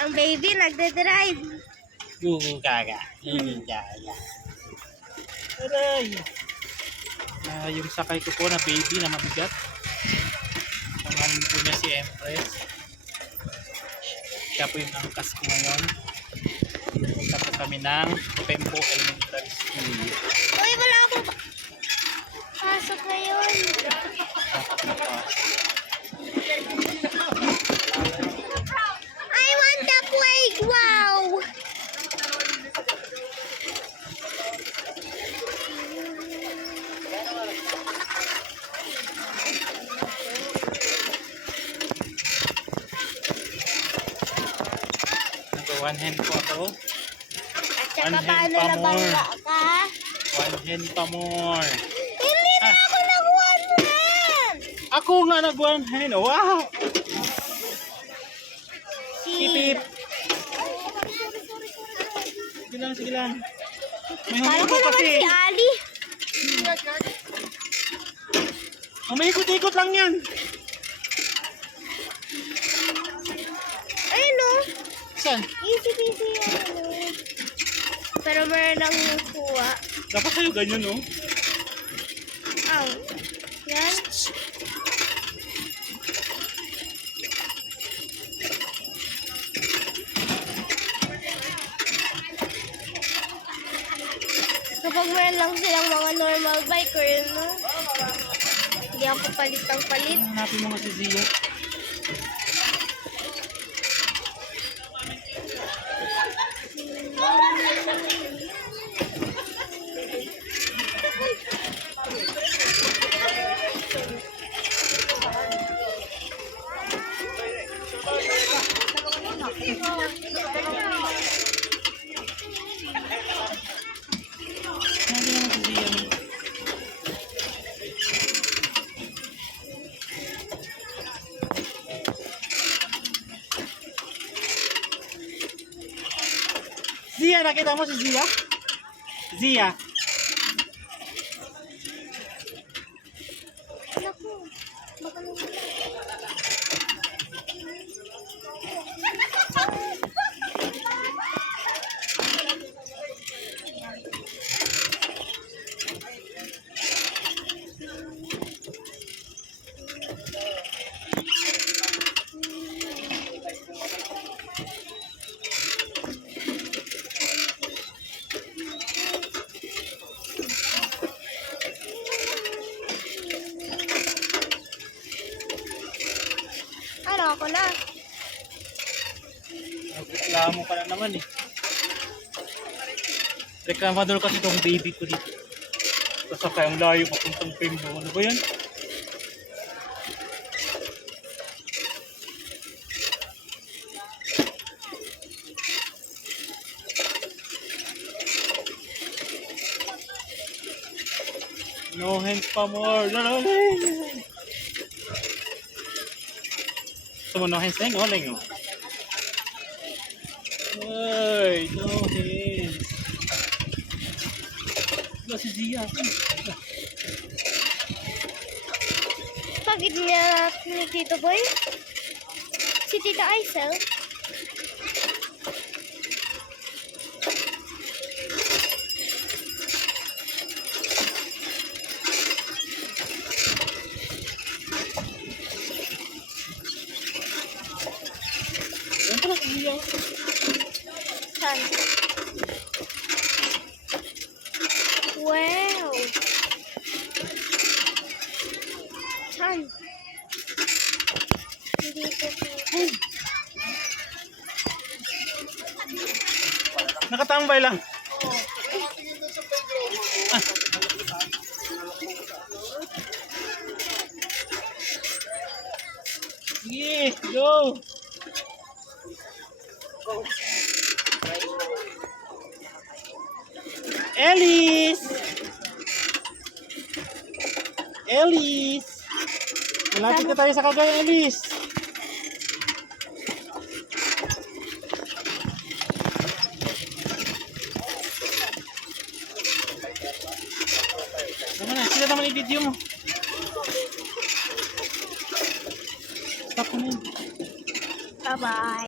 Ang baby nagde-drive. Gaga. Gaga. Aray. Yung sakay ko po na baby na mabigat. Pangalan po niya si Empress. Siya po yung angkas ko ngayon. Punta po kami ng Pempo Elementary School. Uy, wala akong pasok ngayon. Dapat na pa. I want the playground. Nag-one hand po ako. At saka One hand paano pa nabangga ka? One hand pa more. Hindi na ako nag-one hand. Ako nga nag-one hand. Wow! Pip. Sige lang, sige lang. May Kala ko humikot naman kasi. si Ali. Umikot-ikot lang yan. Ayun o. Saan? Easy peasy yan. Pero meron lang yung kuha. Dapat sa'yo ganyan, no? Aw. Yan. Kapag meron lang silang mga normal biker, no? Hindi ako palit ng palit. Hanapin mo nga si Zia. Hanapin mo nga si Zia. Zia, nakita mo si Zia? Zia. Naku. Baka naman. Ano ako na? Reklamo ka na naman eh. Reklamador kasi itong baby ko dito. Basta kayang layo papuntang Pembo. Ano ba yan? No hands pa more. No hands. Gusto mo no hands na yun? Wala yun. Ay, no hands. Wala si Zia. Pagid niya ni Tito Boy? Si Tita Aisel? Yan pala si Zia. Saan? Wow! Saan? Hindi ko Nakatambay lang. Sige, go! Ellis! Ellis! Malapit na tayo sa Cagayan, Ellis! Tama na, sila naman i-video mo. Stop mo na yun. Bye-bye.